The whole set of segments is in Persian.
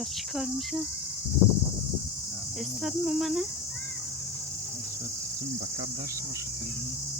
بس چی کار میشه؟ استاد ممنه؟ استاد بکپ داشته باشه تلفن.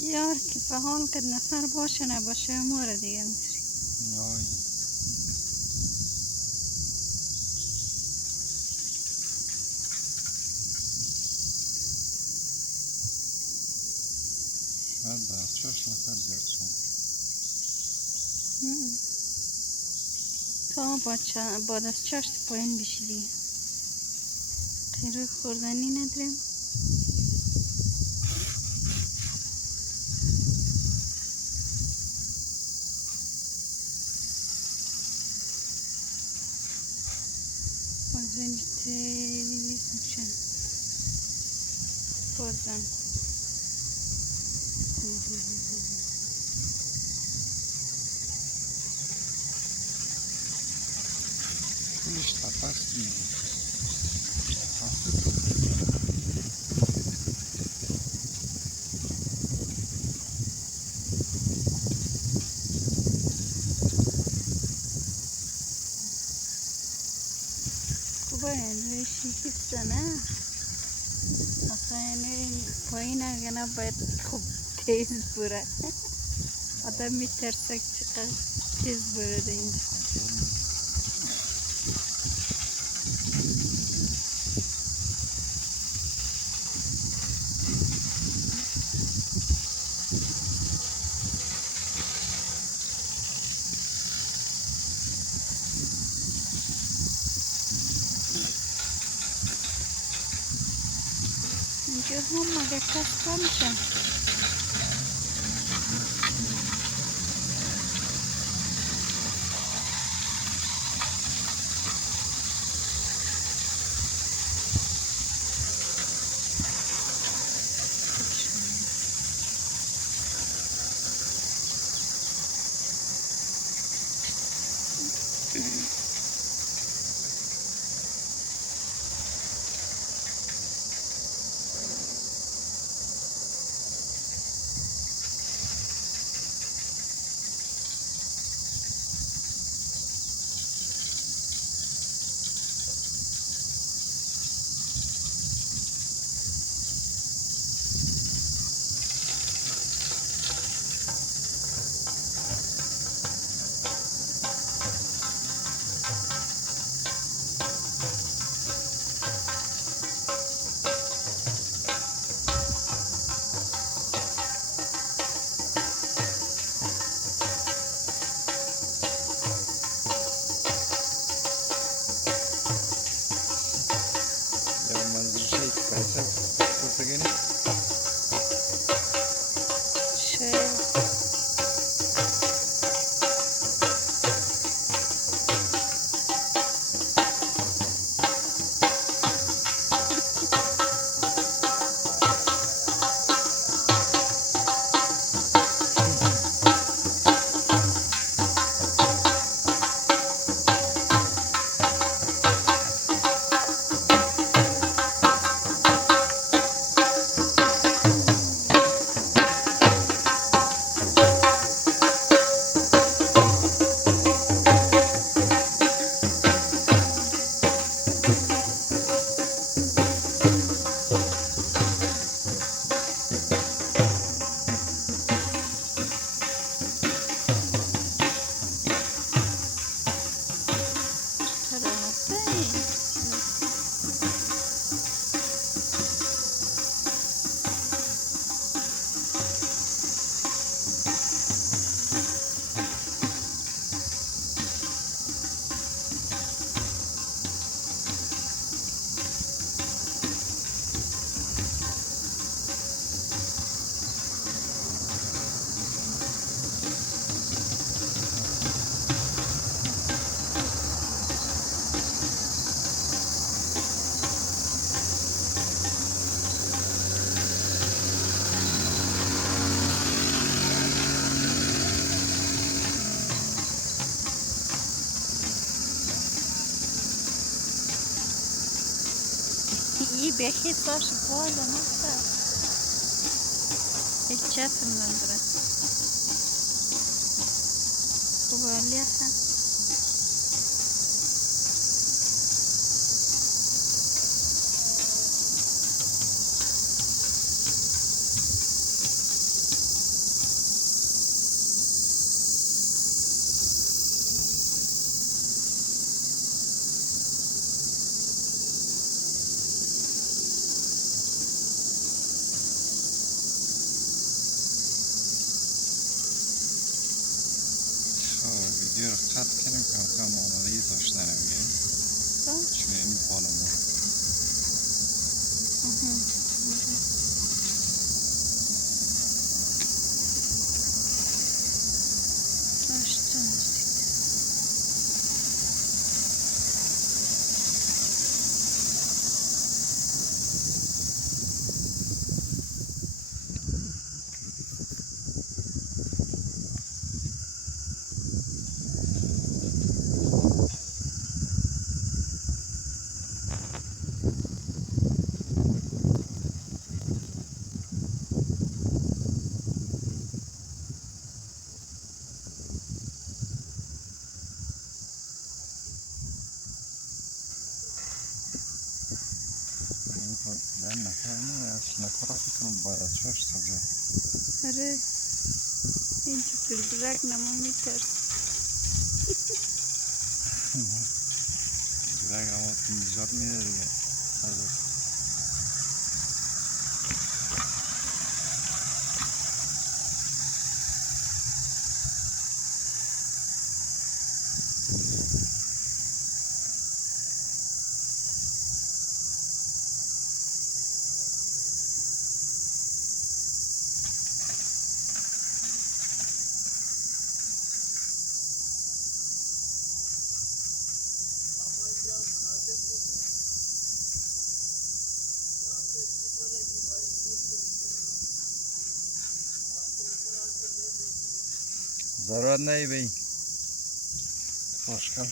یار که فعال که نفر باشه نباشه ماره دیگه میتونی. آی هر بچه‌اش نفر زیاد شد. تا با دست چشت پایین بشی دیگه خیلی خوردنی نداریم. Pozvenite Suchan. Pozvan. Kiedyś tatarski mówił. خوبه اینوی شیکیسته نه اصلا اینوی پایین اگه باید خوب تیز بره آدم میترسه چقدر تیز برده اینجا. اینجا هم مگه کس کمشن iyi belki saç boğaza nasıl? Hiç çatımlandıra. Bu böyle ha. ویدیو رو قطع کنیم که هم آمادگی داشته نمیگیم چون این بالا ما den neferne aslında karakterim bayağı çok sabır. Arı. Inci bırak namamı ters. Güzel ama tincat mı ya? Hadi. ضرورت نہیں بھائی مشکل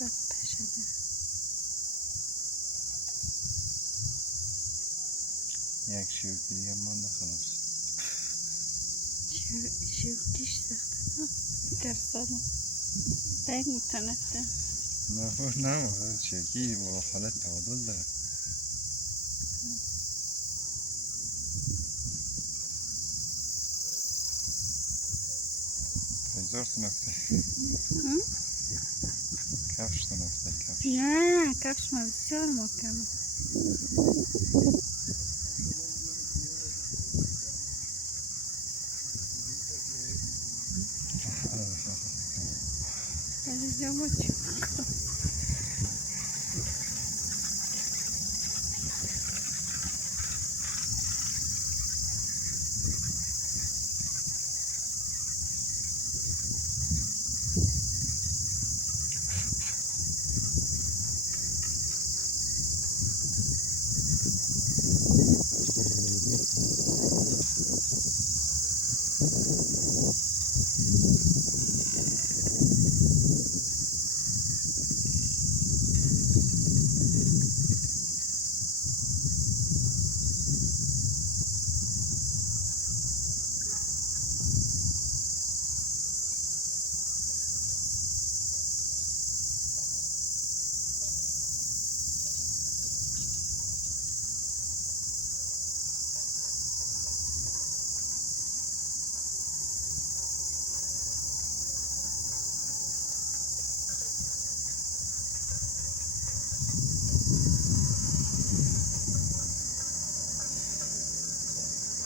Bak peşede. یک شیوکی دیگه من خلاص Şevkiş sahtana. Tersana. Ben mutanakta. نه شیوکی با حالت تعادل داره هزار تا نکته کفش تا نکته کفش نه کفش ما بسیار محکمه. ولی جامو چی؟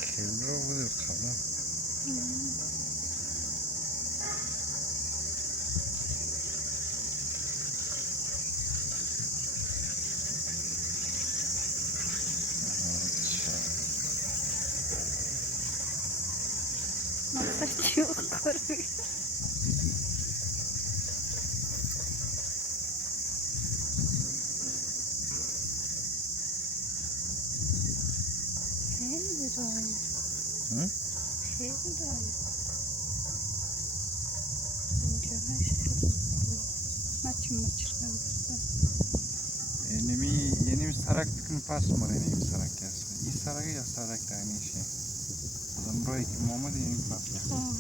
خیلی را بوده قبلا Masa çiğ koruyor. Hayır oğlum. Hı? Hayır oğlum. Maçım maçırdım. Yeni mi sarak tıkın pas mı var yeni mi sarak gelsin. İyi sarak ya sarak da aynı şey. Adam buraya kim olmadı yeni mi pas ya. Ha.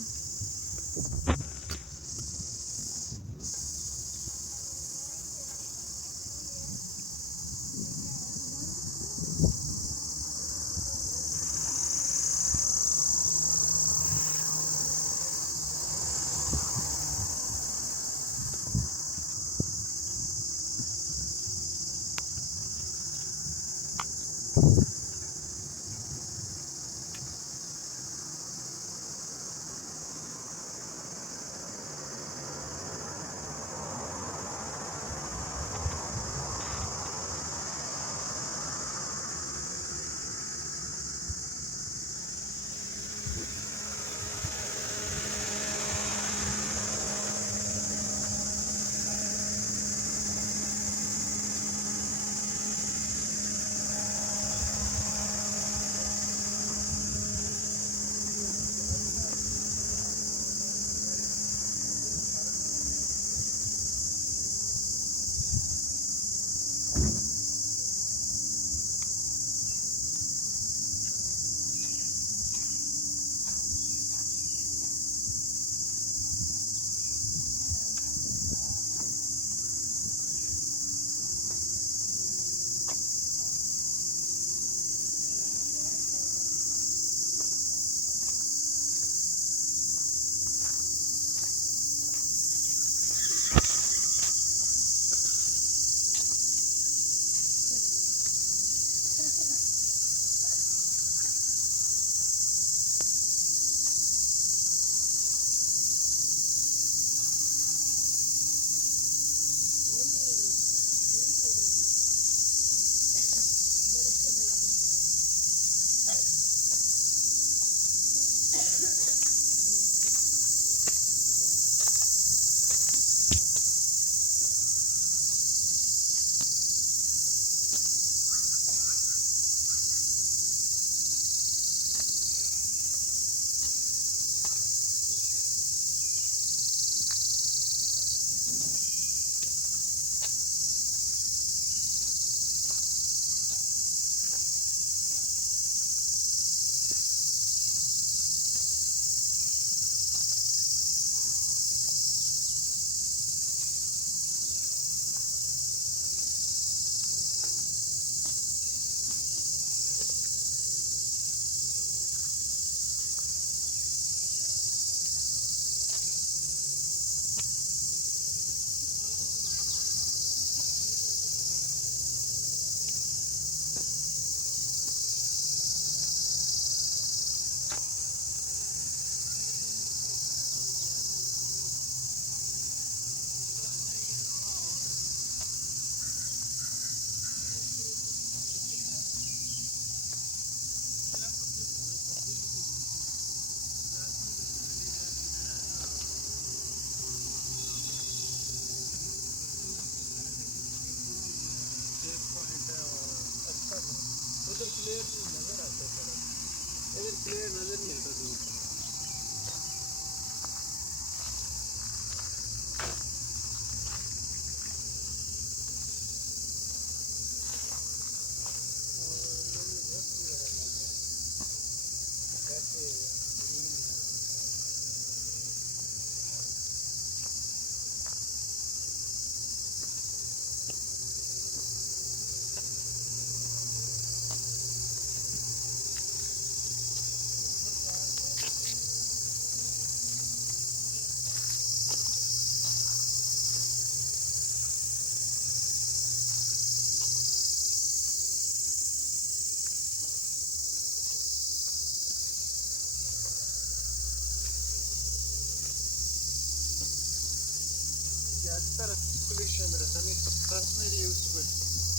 Stara collection, rami, pasmeri usque.